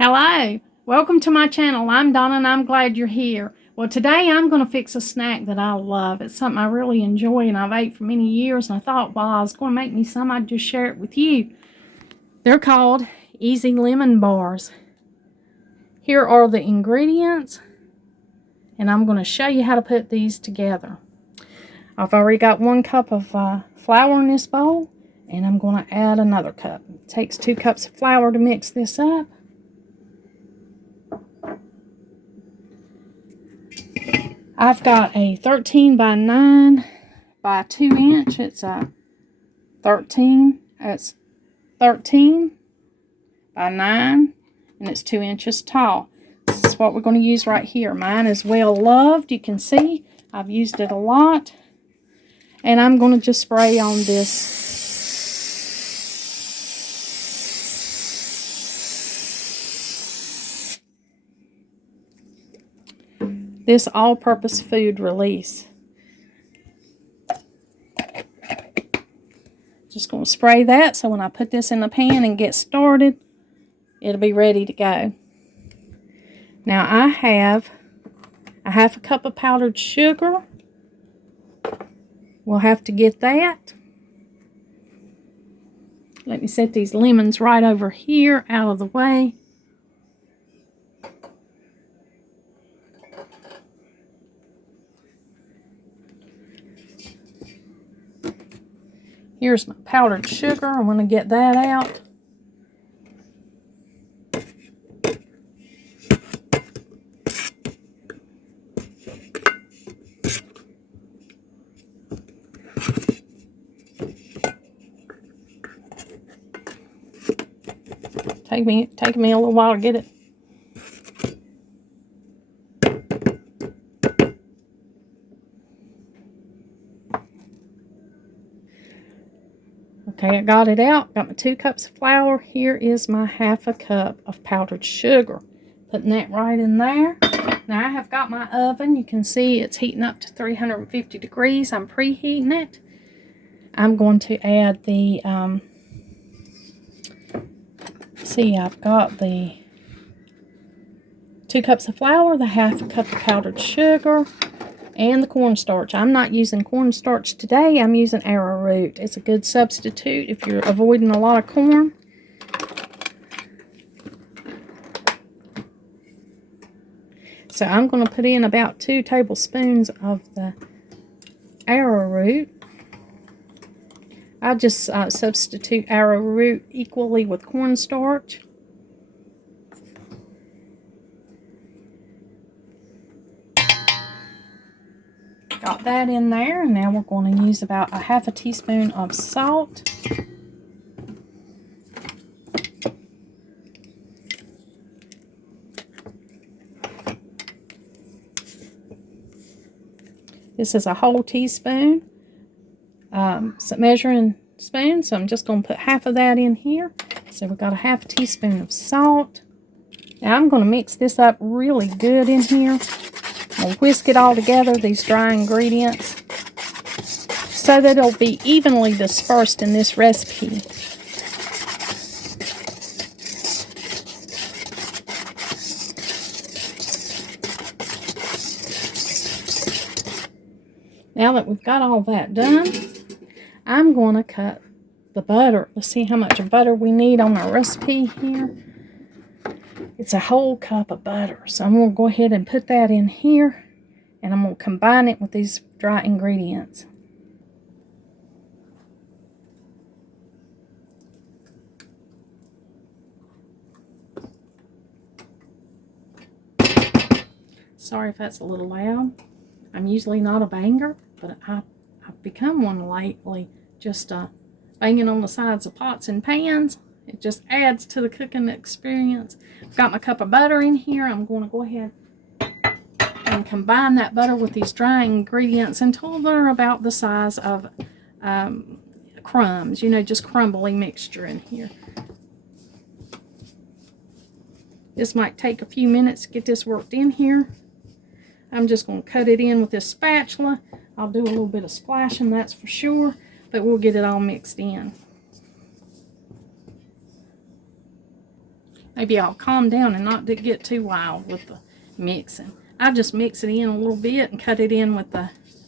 Hello, welcome to my channel. I'm Donna and I'm glad you're here. Well, today I'm going to fix a snack that I love. It's something I really enjoy and I've ate for many years, and I thought while I was going to make me some, I'd just share it with you. They're called Easy Lemon Bars. Here are the ingredients, and I'm going to show you how to put these together. I've already got 1 cup of flour in this bowl, and I'm going to add another cup. It takes 2 cups of flour to mix this up. I've got a 13 by 9 by 2 inch. It's a 13 by 9, and it's 2 inches tall. This is what we're going to use right here. Mine is well loved. You can see I've used it a lot, and I'm going to just spray on this. This all-purpose food release. Just going to spray that so when I put this in the pan and get started, it'll be ready to go. Now I have a 1/2 cup of powdered sugar. We'll have to get that. Let me set these lemons right over here out of the way. Here's my powdered sugar. I'm going to get that out. Taking me a little while to get it. Okay, I got it out. Got my 2 cups of flour. Here is my 1/2 cup of powdered sugar. Putting that right in there. Now I have got my oven. You can see it's heating up to 350 degrees. I'm preheating it. I'm going to add the, I've got the 2 cups of flour, the 1/2 cup of powdered sugar, and the cornstarch. I'm not using cornstarch today. I'm using arrowroot. It's a good substitute if you're avoiding a lot of corn. So I'm going to put in about 2 tablespoons of the arrowroot. I'll just substitute arrowroot equally with cornstarch. Got that in there, and now we're going to use about a 1/2 teaspoon of salt. This is a whole teaspoon, measuring spoon, so I'm just going to put 1/2 of that in here. So we've got a 1/2 teaspoon of salt. Now I'm going to mix this up really good in here. I'll whisk it all together, these dry ingredients, so that it'll be evenly dispersed in this recipe. Now that we've got all that done, I'm going to cut the butter. Let's see how much butter we need on our recipe here. It's a whole cup of butter. So I'm going to go ahead and put that in here, and I'm going to combine it with these dry ingredients. Sorry if that's a little loud. I'm usually not a banger, but I've become one lately. Just banging on the sides of pots and pans. It just adds to the cooking experience. I've got my cup of butter in here. I'm going to go ahead and combine that butter with these dry ingredients until they're about the size of crumbs. You know, just crumbly mixture in here. This might take a few minutes to get this worked in here. I'm just going to cut it in with this spatula. I'll do a little bit of splashing, that's for sure, but we'll get it all mixed in. maybe I'll calm down and not get too wild with the mixing. I just mix it in a little bit and cut it in with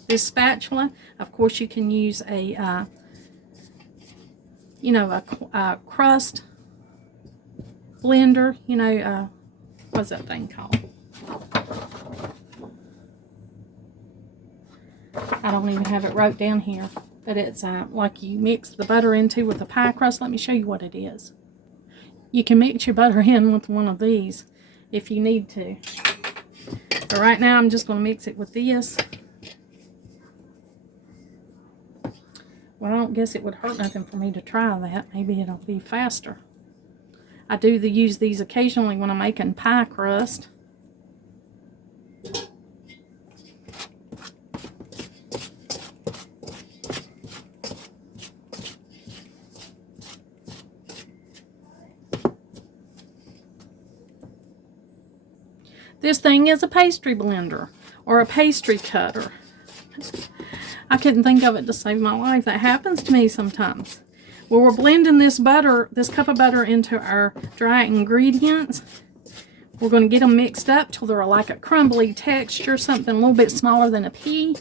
this spatula. Of course, you can use a you know, a crust blender. You know, what's that thing called? I don't even have it wrote down here, but it's like you mix the butter into with a pie crust. Let me show you what it is. You can mix your butter in with one of these if you need to. But right now I'm just going to mix it with this. Well, I don't guess it would hurt nothing for me to try that. Maybe it'll be faster. I do use these occasionally when I'm making pie crust. This thing is a pastry blender or a pastry cutter. I couldn't think of it to save my life. That happens to me sometimes. Well, we're blending this butter, this cup of butter, into our dry ingredients. We're going to get them mixed up till they're like a crumbly texture, something a little bit smaller than a pea.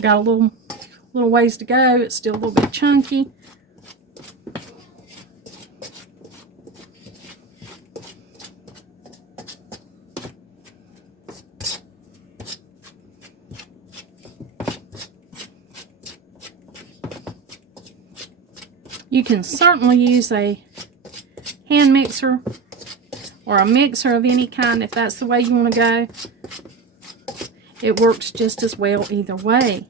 Got a little ways to go. It's still a little bit chunky. You can certainly use a hand mixer or a mixer of any kind if that's the way you want to go. It works just as well either way.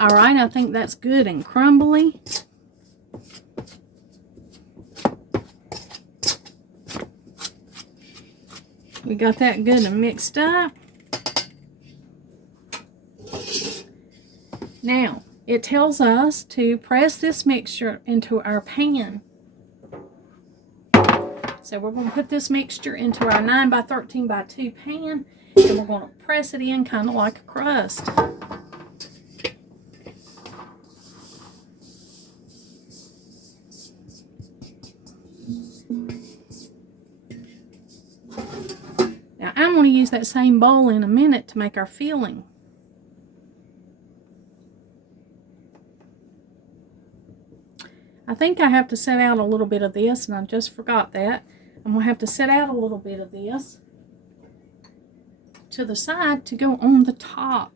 All right, I think that's good and crumbly. We got that good and mixed up. Now, it tells us to press this mixture into our pan. So we're going to put this mixture into our 9 by 13 by 2 pan, and we're going to press it in kind of like a crust. Now I'm going to use that same bowl in a minute to make our filling. I think I have to set out a little bit of this, and I just forgot that. I'm going to have to set out a little bit of this to the side to go on the top.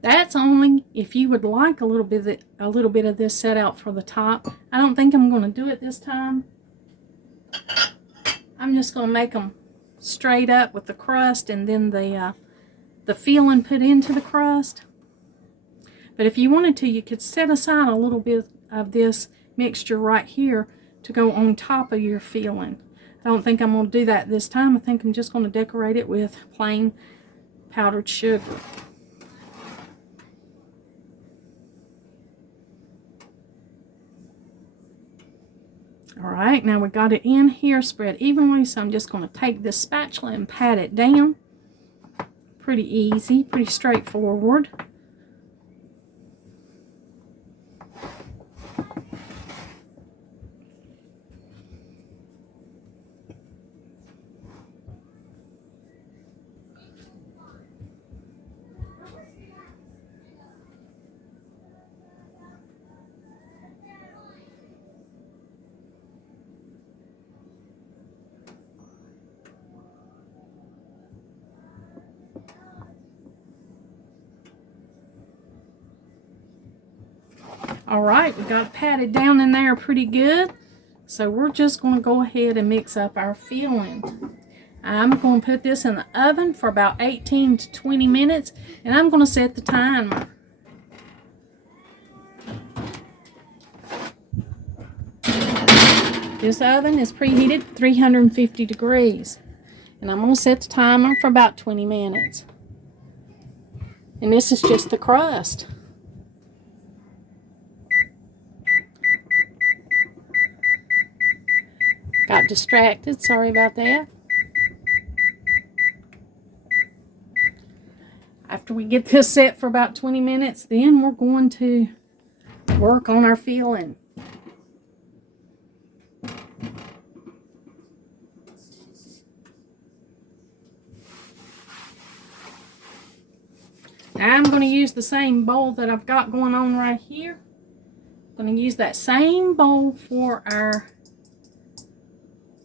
That's only if you would like a little bit of this set out for the top. I don't think I'm going to do it this time. I'm just going to make them straight up with the crust and then the filling put into the crust. But if you wanted to, you could set aside a little bit of this mixture right here to go on top of your filling. I don't think I'm going to do that this time. I think I'm just going to decorate it with plain powdered sugar. Alright, now we got it in here spread evenly, so I'm just going to take this spatula and pat it down. Pretty easy, pretty straightforward. Alright, we got it patted down in there pretty good. So we're just going to go ahead and mix up our filling. I'm going to put this in the oven for about 18 to 20 minutes, and I'm going to set the timer. This oven is preheated 350 degrees. And I'm going to set the timer for about 20 minutes. And this is just the crust. Got distracted, sorry about that. After we get this set for about 20 minutes, then we're going to work on our filling. Now I'm going to use the same bowl that I've got going on right here. I'm going to use that same bowl for our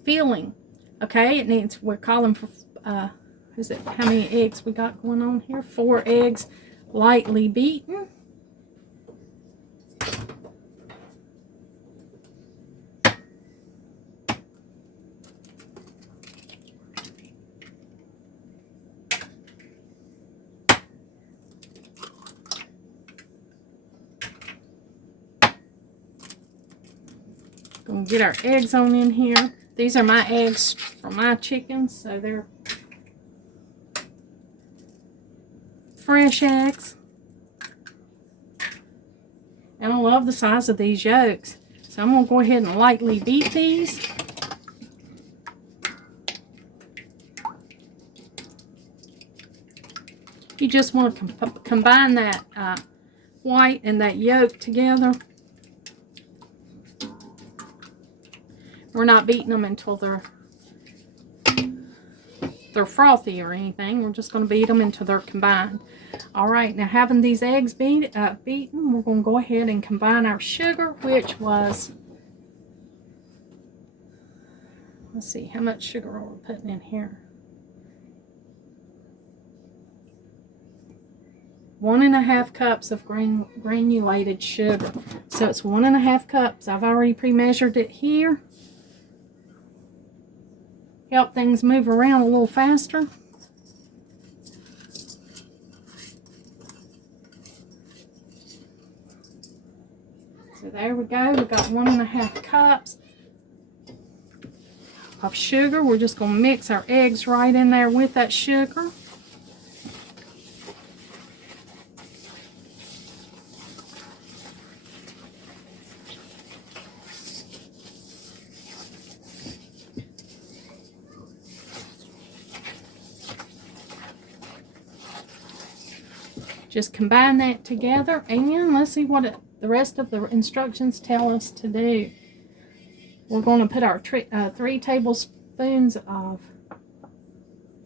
filling. Okay, it needs, we're calling for, how many eggs we got going on here? 4 eggs, lightly beaten. Gonna get our eggs on in here. These are my eggs from my chickens, so they're fresh eggs. And I love the size of these yolks. So I'm gonna go ahead and lightly beat these. You just want to combine that white and that yolk together. We're not beating them until they're frothy or anything. We're just going to beat them until they're combined. All right, now having these eggs beaten, we're going to go ahead and combine our sugar, which was, let's see, how much sugar are we putting in here? 1½ cups of granulated sugar. So it's 1½ cups. I've already pre-measured it here. Help things move around a little faster. So there we go. We got 1½ cups of sugar. We're just going to mix our eggs right in there with that sugar. Just combine that together, and let's see what the rest of the instructions tell us to do. We're going to put our 3 tablespoons of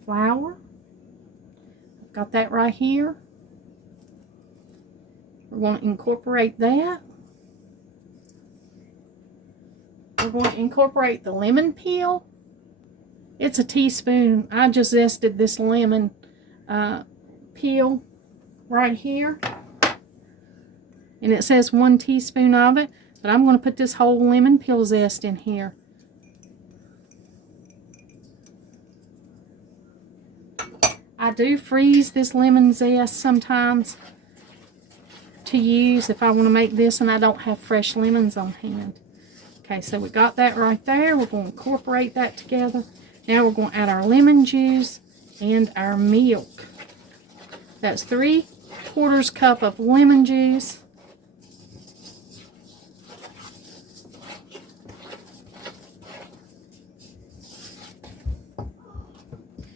flour. I've got that right here. We're going to incorporate that. We're going to incorporate the lemon peel. It's a teaspoon. I just zested this lemon peel right here, and it says 1 teaspoon of it, but I'm going to put this whole lemon peel zest in here. I do freeze this lemon zest sometimes to use if I want to make this and I don't have fresh lemons on hand. Okay, so we got that right there. We're going to incorporate that together. Now we're going to add our lemon juice and our milk. That's 3/4 cup of lemon juice.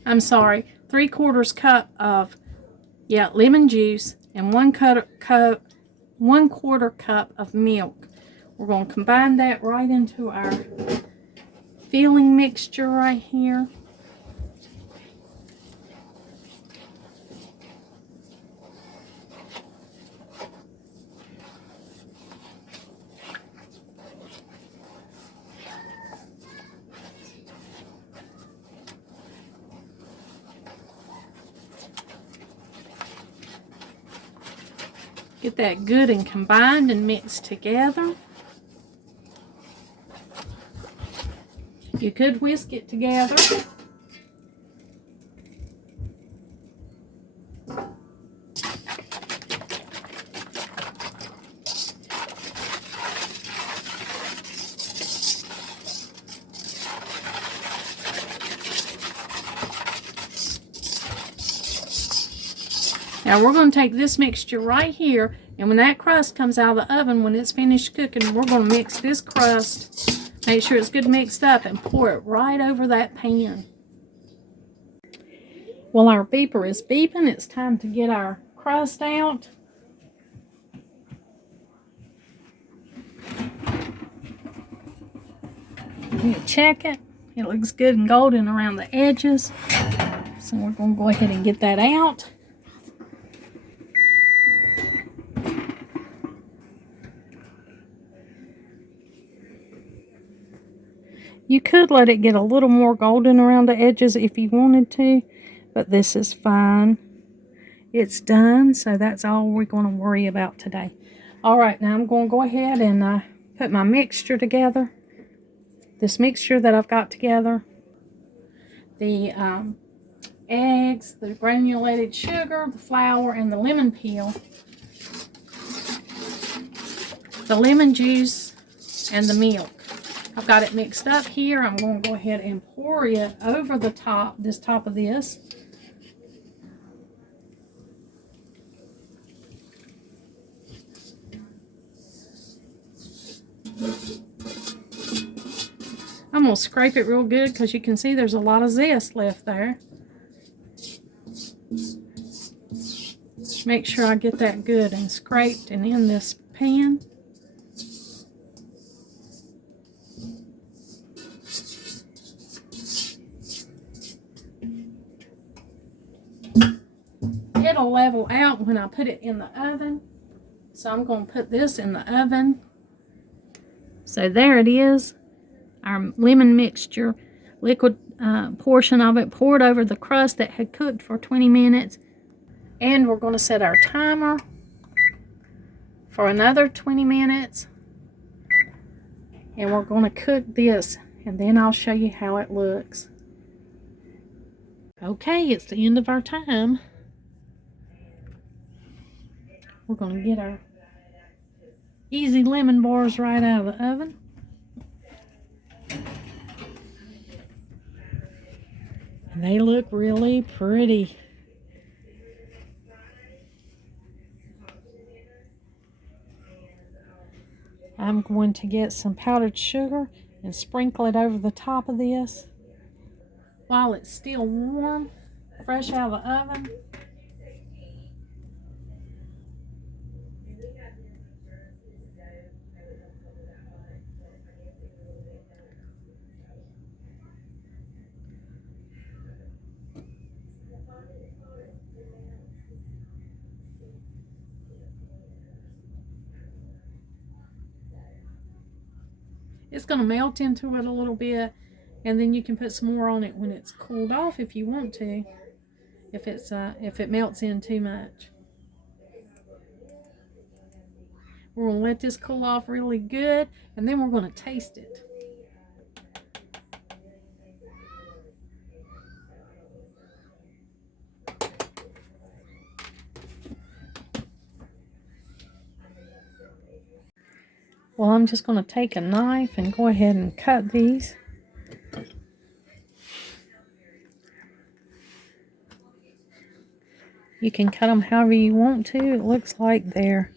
I'm sorry, 3/4 cup of lemon juice and 1/4 cup of milk. We're going to combine that right into our filling mixture right here. Get that good and combined and mixed together. You could whisk it together. Now we're going to take this mixture right here, and when that crust comes out of the oven, when it's finished cooking, we're going to mix this crust, make sure it's good mixed up, and pour it right over that pan. Well, our beeper is beeping. It's time to get our crust out. You check it. It looks good and golden around the edges. So we're going to go ahead and get that out. You could let it get a little more golden around the edges if you wanted to, but this is fine. It's done, so that's all we're going to worry about today. All right, now I'm going to go ahead and put my mixture together. This mixture that I've got together, the eggs, the granulated sugar, the flour, and the lemon peel, the lemon juice, and the milk. I've got it mixed up here. I'm going to go ahead and pour it over the top, top of this. I'm going to scrape it real good because you can see there's a lot of zest left there. Make sure I get that good and scraped and in this pan. It'll level out when I put it in the oven. So I'm going to put this in the oven. So there it is. Our lemon mixture, liquid portion of it poured over the crust that had cooked for 20 minutes. And we're going to set our timer for another 20 minutes. And we're going to cook this, and then I'll show you how it looks. Okay, it's the end of our time. We're going to get our easy lemon bars right out of the oven. And they look really pretty. I'm going to get some powdered sugar and sprinkle it over the top of this while it's still warm, fresh out of the oven. It's going to melt into it a little bit, and then you can put some more on it when it's cooled off if you want to, if it melts in too much. We're going to let this cool off really good, and then we're going to taste it. Well, I'm just going to take a knife and go ahead and cut these. You can cut them however you want to. It looks like they're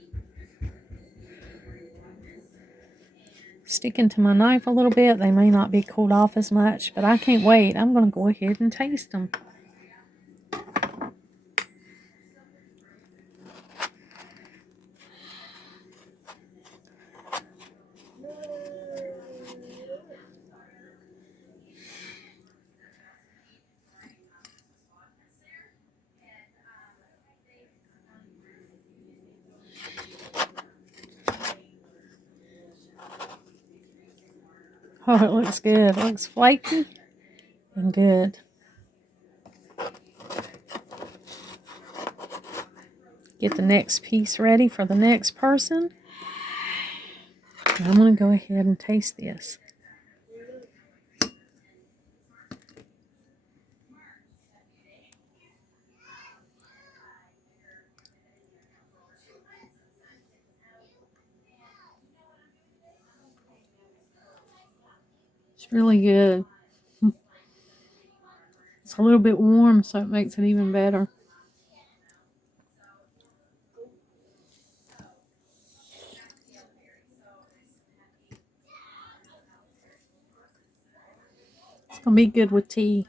sticking to my knife a little bit. They may not be cooled off as much, but I can't wait. I'm going to go ahead and taste them. Oh, it looks good. It looks flaky and good. Get the next piece ready for the next person. I'm going to go ahead and taste this. It's really good. It's a little bit warm, so it makes it even better. Gonna be good with tea.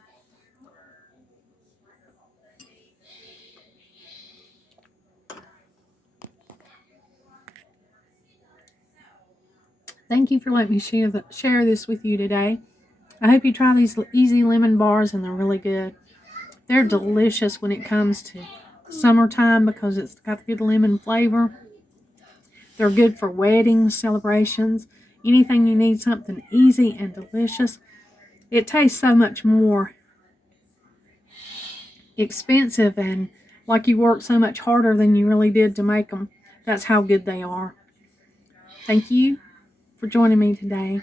Thank you for letting me share this with you today. I hope you try these easy lemon bars, and they're really good. They're delicious when it comes to summertime because it's got good lemon flavor. They're good for weddings, celebrations, anything you need something easy and delicious. It tastes so much more expensive and like you worked so much harder than you really did to make them. That's how good they are. Thank you for joining me today.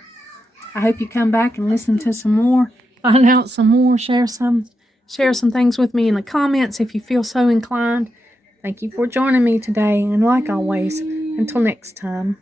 I hope you come back and listen to some more, find out some more, share some things with me in the comments if you feel so inclined. Thank you for joining me today, and like always, until next time.